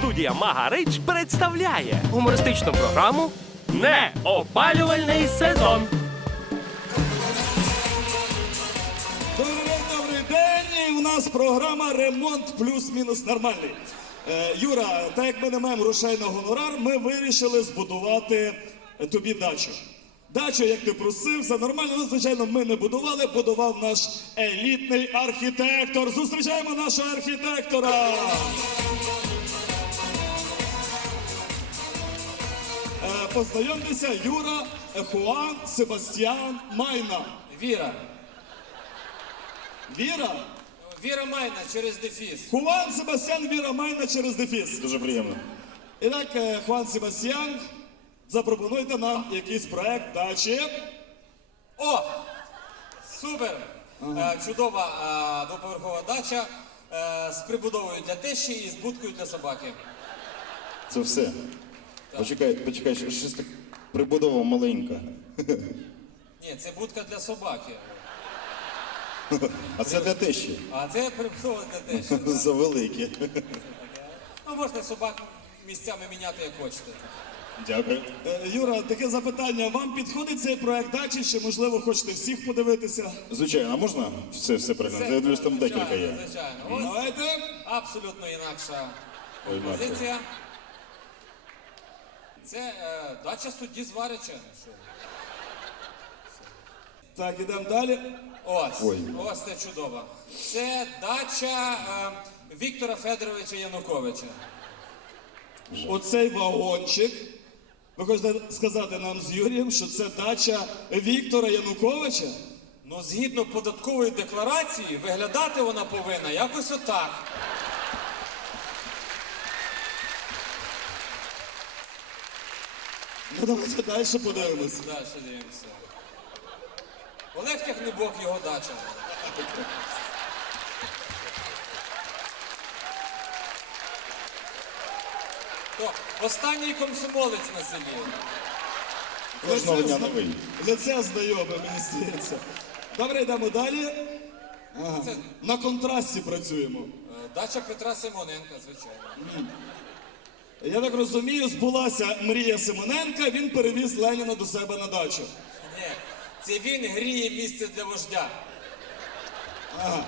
Студія Магарич представляє гумористичну програму Неопалювальний сезон. Добрий день, у нас програма Ремонт плюс-мінус нормальний. Е, Юра, так як ми не маємо грошей на гонорар, ми вирішили збудувати тобі дачу. Дачу, як ти просив, все нормально. Ну, звичайно, ми не будували, будував наш елітний архітектор. Зустрічаємо нашого архітектора. Познайомтеся, Юра е, Хуан Себастьян Майна. Віра. Віра? Віра Майна через дефіс. Хуан Себастьян Віра Майна через дефіс. Дуже приємно. І так, е, Хуан Себастьян, запропонуйте нам якийсь проект дачі. О! Супер! Е, Чудова е, двоповерхова дача е, з прибудовою для тещі і з будкою для собаки. Це все. Почекай, почекай, що- щось так прибудова маленька. Ні, це будка для собаки. А це для тещі. А це прибудова для тещі. Завелике. Ну, можна собак місцями міняти, як хочете. Дякую. Е, Юра, таке запитання. Вам підходить цей проект дачі, чи можливо хочете всіх подивитися? Звичайно, а можна все, все переглянути? Я дивлюсь, там декілька є. Звичайно. Ось Давайте. абсолютно інакша Ой, Марко. позиція. Це е, дача судді Зварича. Що? Так, ідемо далі. Ось, Ой. ось це чудово. Це дача е, Віктора Федоровича Януковича. Оцей вагончик. Ви хочете сказати нам з Юрієм, що це дача Віктора Януковича? Ну, згідно податкової декларації, виглядати вона повинна якось отак. Давайте далі подивимося. Далі дивимося. Олег Тягнебок, його дача. То, останній комсомолець на селі. Кожного дня новий. Лице знайоме, мені здається. Добре, йдемо далі. Ага. Це На контрасті працюємо. е, дача Петра Симоненка, звичайно. Я так розумію, збулася мрія Симоненка, він перевіз Леніна до себе на дачу. Ні, це він гріє місце для вождя. Ага.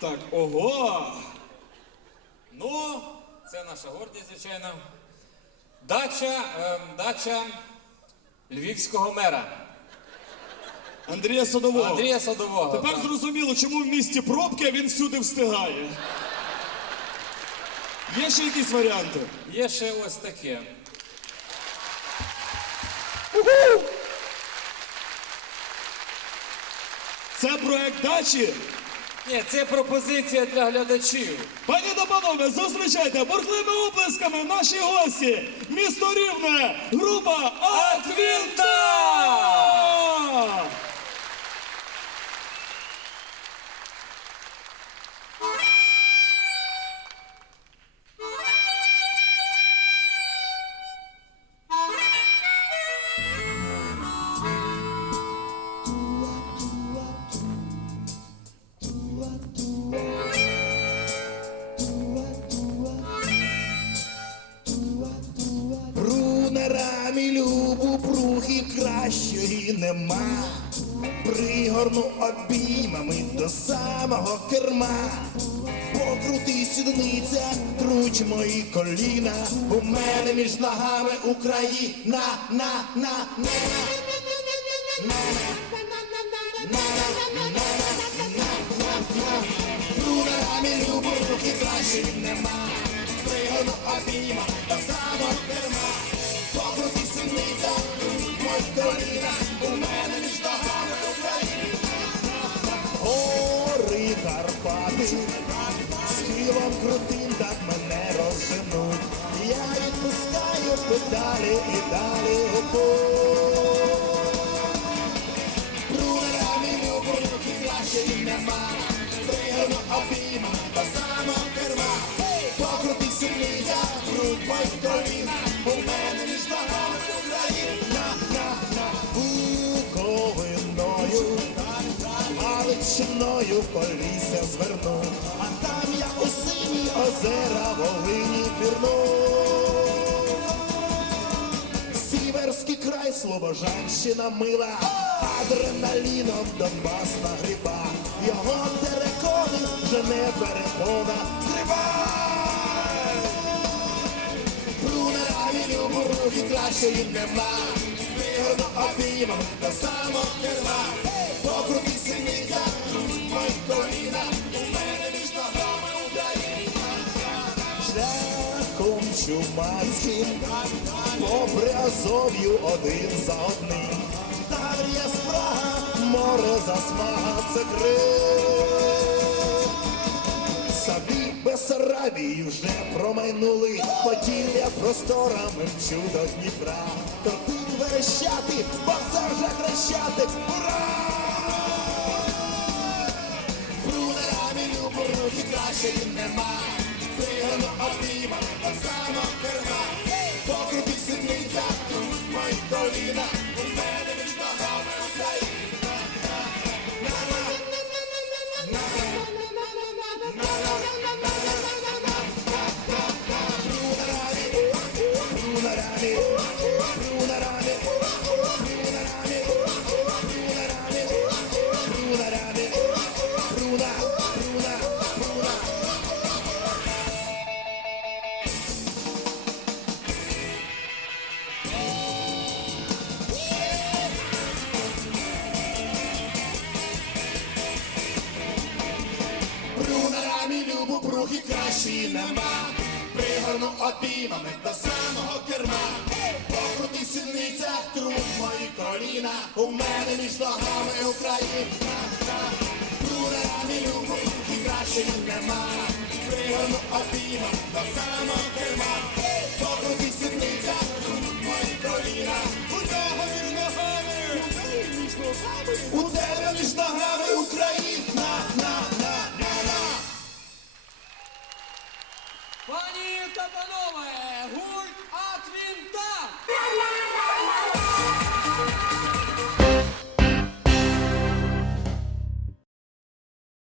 Так, ого! Ну, це наша гордість, звичайно. Дача, ем, дача львівського мера Андрія Садового. Андрія Садового. Тепер так. зрозуміло, чому в місті пробки, а він всюди встигає. Є ще якісь варіанти? Є ще ось таке. Це проект дачі. Ні, це пропозиція для глядачів. Пані та панове, зустрічайте бурхливими оплесками наші гості. Місто Рівне, група Атвінта! Прухи нема. Пригорну обіймами до самого керма. Покрути сідниця, круч мої коліна. У мене між ногами Україна, на, на, на. Брунерами любу прухи кращої нема. Пригорну обіймами до самого. Карпати, схилом крутим так мене розженуть. Я відпускаю педалі і далі у Галичиною колісся зверну, а там я у сині озера Волині пірну. Сіверський край, Слобожанщина мила, адреналіном Донбас нагріба, його терекони вже не перепона Зривай! Брунер, авілю, буруги кращої нема, вірно обіймом до самого керма. Шляхом чумацьким, попрязов'ю один за одним. Таврія спрага, море засмага, це Крим. Самі Бесарабії вже промайнули, Поділля просторами мчу до Дніпра. Тоді верещати, пасажа крещати, ура! Руки кращої нема, пригорно обійма, так само брухи нема, пригорну обіймами до самого керма. Покрути сідниця, труп мої коліна, у мене між ногами Україна. Дура, мій любов, і кращі нема, пригорну обіймами до самого та